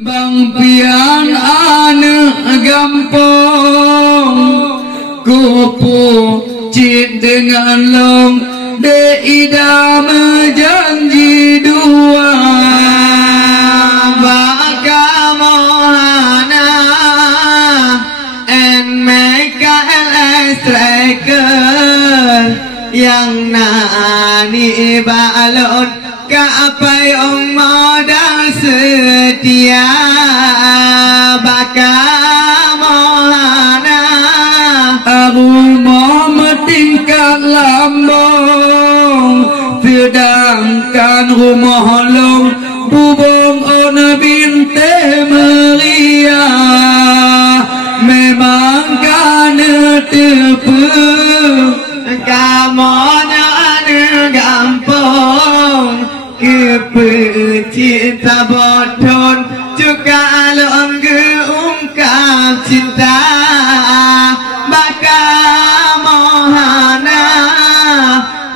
Bang pian anak gampang kupu cip dengan long de ida menjanji dua bagaimana and make striker yang nani balon kapayong modal setia bagaimana rumah tingkat lambung sedangkan rumah long bubong on binte meriah memang kan tepu kamonya gampang kepecinta bodoh juga long ungkap cinta bagaimana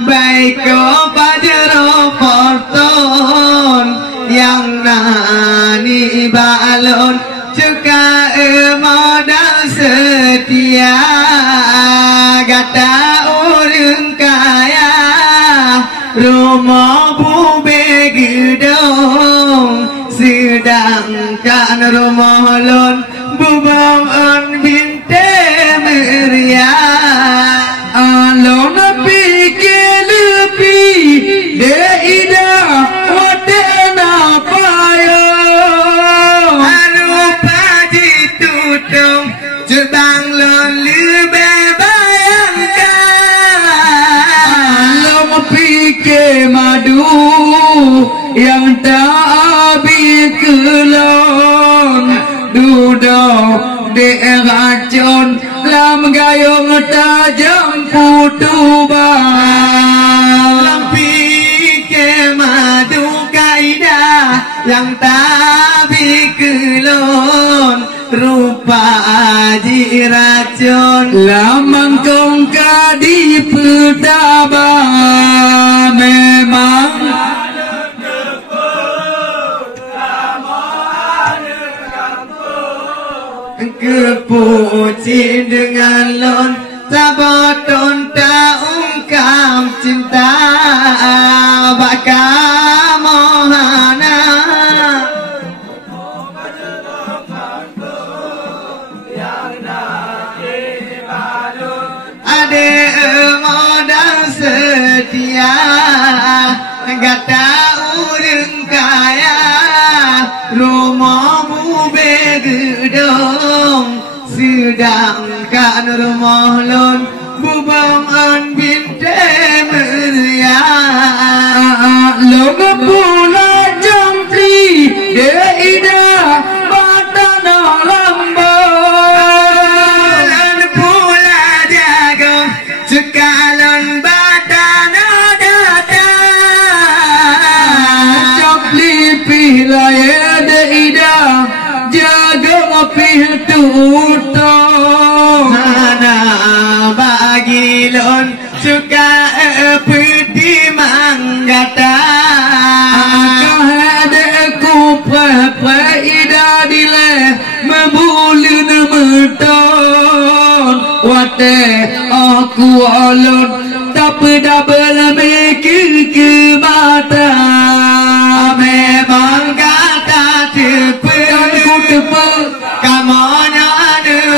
baik pajero porton yang nani balon juga modal setia gata orang kaya rumah bube gedong sedangkan rumah lon bubong on binte meriah alon pikir lebih de ida wadena payo alupa ditutung jebang lon lebih bayangkan alon pikir madu yang tak habis kelon duduk de racun lam gayung tajam putubang lampi ke madu kaidah yang tak bikelon rupa di racun lamang kong kadi petaba memang kepuji dengan lon saboton tak ungkap cinta bagaimana ade modal setia gata urang kaya rumah bube gedong sedangkan rumah lon bubong on binte meriah long pula jampli de ida batana lambang lan pula jago sekalon batana datang jampli pilaya de ida jaga ngopih tutong sana bagi lon suka peti manggata kahade ku ida dile membulun meton wate aku alon tapi double mikir ke mata memang kata tepe ku tepe kamonya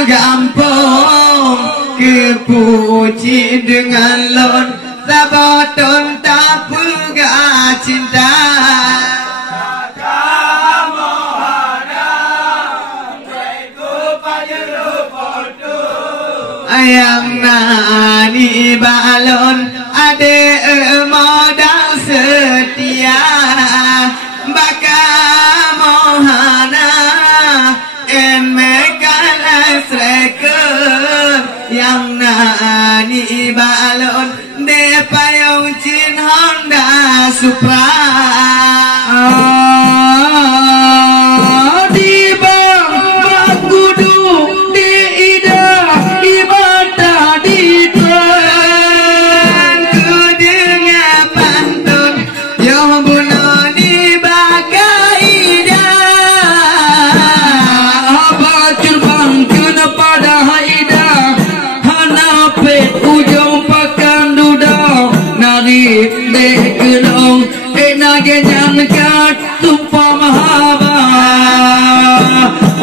gampang kepuji dengan lon saboton tak pegah cinta ayam nani balon ade modal setia bagaimana en mekan striker yang nani balon de payung cin Honda Supra di bang bagudu di ida di mata di tuan ku dengar pantun yang bunuh di bagai ida long nage jang kat tumpa mahaba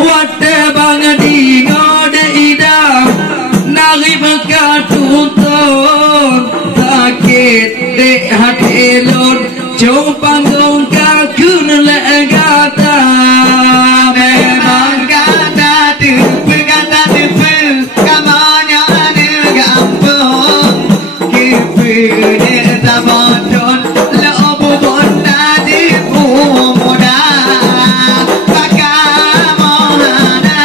watte bang di ngode ida nagi bakatun sakit de hatelon jauh panggung kakun legata memang kata tipe kamanya ada gampang kipu de tabon lobo bonda di muda bagaimana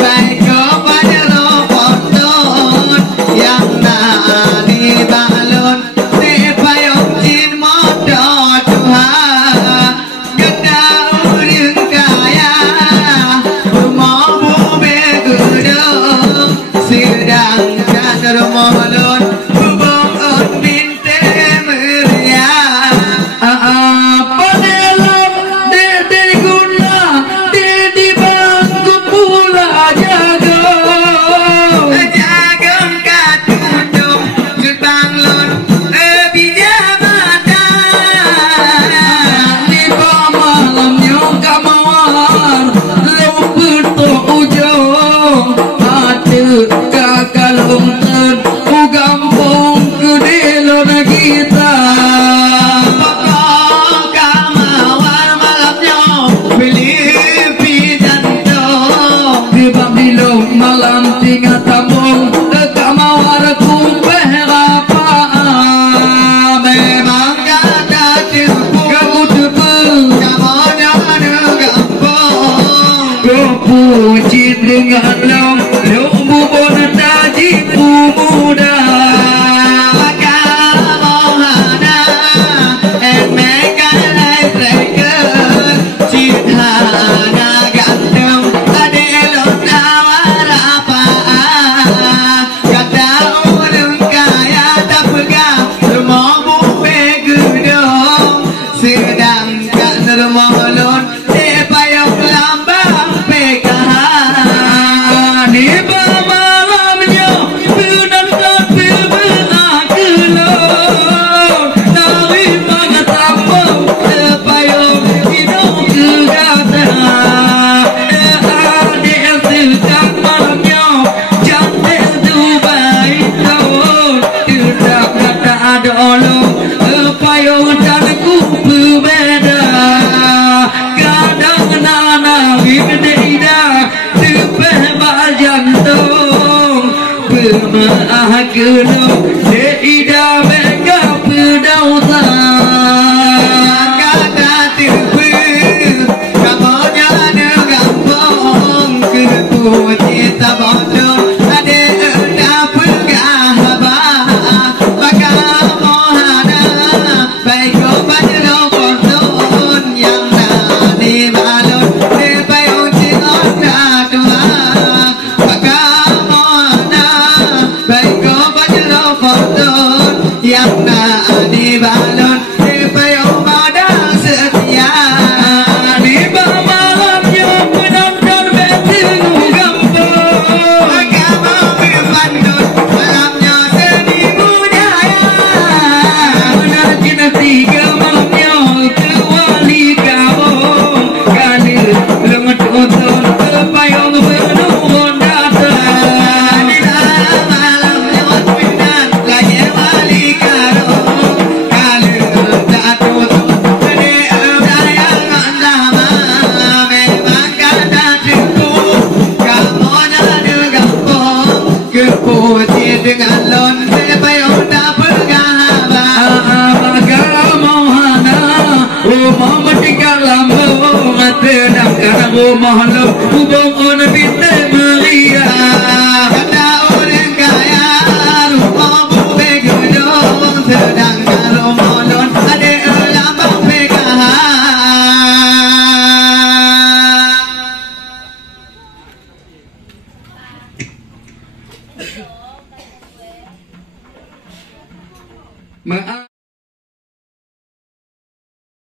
baik kepada lompon yang nadi balon sepayung jin motor Tuhan genda uring kaya rumah bumi gedung sedangkan rumah lon hubung binte meriah panelam de guna de bangku pula jagong katundung jutang lon bijamata di malam nyong kamawar lemput to ujung hati kakalung ten ugampung gede lon kita pokok kamawar malam nyong pilih pijantong di babilong malam tinggal tambung kamawar kumpeh apa memang kata tipu kamu tebel kamanya ada gampang puji dengan long lumbu bonda jipu muda bagaimana mereka striker cintanya ganteng ada elok tawar apa kata orang kaya tak pegang rumah bumi gedung sedangkan rumah lon payung lambang pegang di malamnya penonton film kelon dari mana tambang payung hidung gegata ada sedang malamnya jangan Dubai tahun tidak kata ada olong payung dan kupu beda kadang nana gede ida tepeh bajantung pemaah kelong de ida bega pedausa kata tipe kamonya ada gampang kepu cita bodong ada dapur gahaba bagaimana baik kepada lompon yang nadi balon sepayung cingon dadua bagaimana baik kepada lompon yang nadi balon sepayung badang setia di malamnya penonton betingu gampang agama berpandut malamnya seni budaya menajin tiga malamnya kewali kabung kali lengat otot kepayung berdua datang di malamnya pindah lagi wali kabung kali datut gede dayang nama memang kata tipu kamonya ada gampang kepuji dengan lon sepayung dapur gahaba bagaimana rumah tinggal lambung tenang karena rumah lo hubung on